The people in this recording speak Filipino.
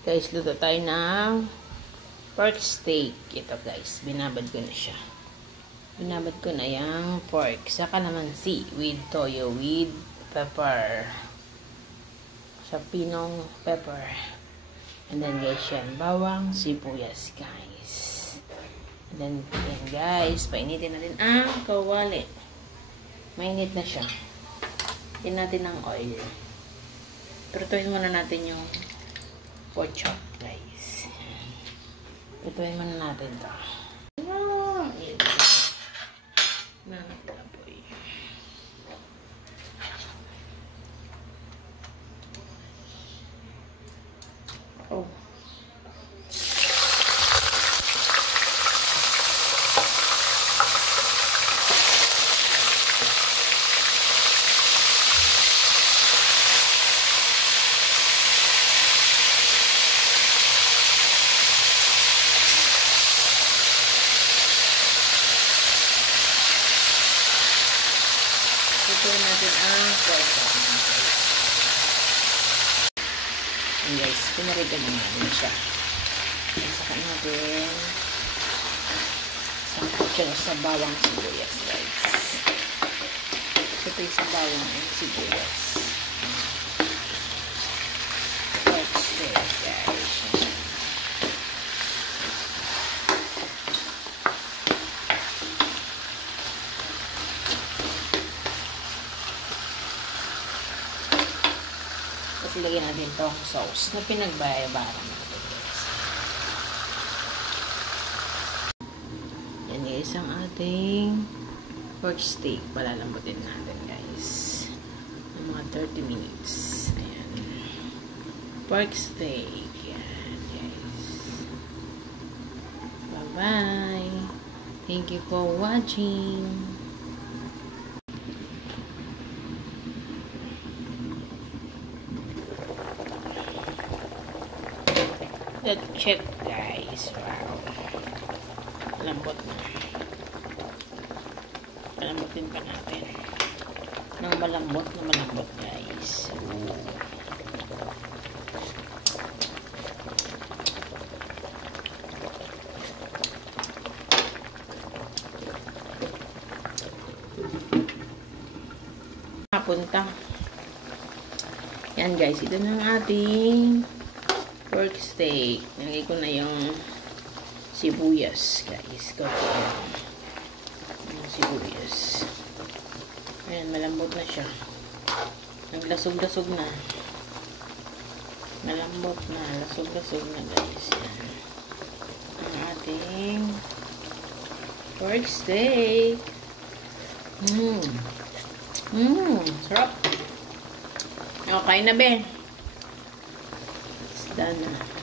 Guys, luto tayo ng pork steak. Ito guys, binabad ko na siya. Binabad ko na yung pork. Saka naman with toyo, with pepper. Sa pinong pepper. And then guys, yan. Bawang, sibuyas guys. And then, yan guys. Painitin natin ang kawali. Mainit na siya. Yan natin ng oil. Prutuhin muna natin yung pork chop guys. Prutuhin muna natin ito. Oh. Ito natin ang pork chop. Ayan guys, pinarigan na natin siya. Saka natin sangkot sa bawang sibuyas guys. Ito yung sa bawang and sibuyas. Pork steak guys. Tapos ilagyan natin itong sauce na pinagbayabaran natin guys. Yan guys ang ating pork steak. Palalambutin natin guys. Ng mga 30 minutes. Ayan. Pork steak. Yan guys. Bye bye. Thank you for watching. Let's check guys. Wow. Lambot na. Palambutin pa natin. Nang malambot na malambot guys. Ooh. Napunta. Yan guys. Ito na ang ating pork steak. Nilagay ko na yung sibuyas, guys. Yung sibuyas. Ayan, malambot na siya. Naglasog-lasog na. Malambot na. Lasog-lasog na, guys. Yan. Ang ating pork steak. Sarap. Okay na, be. Done na.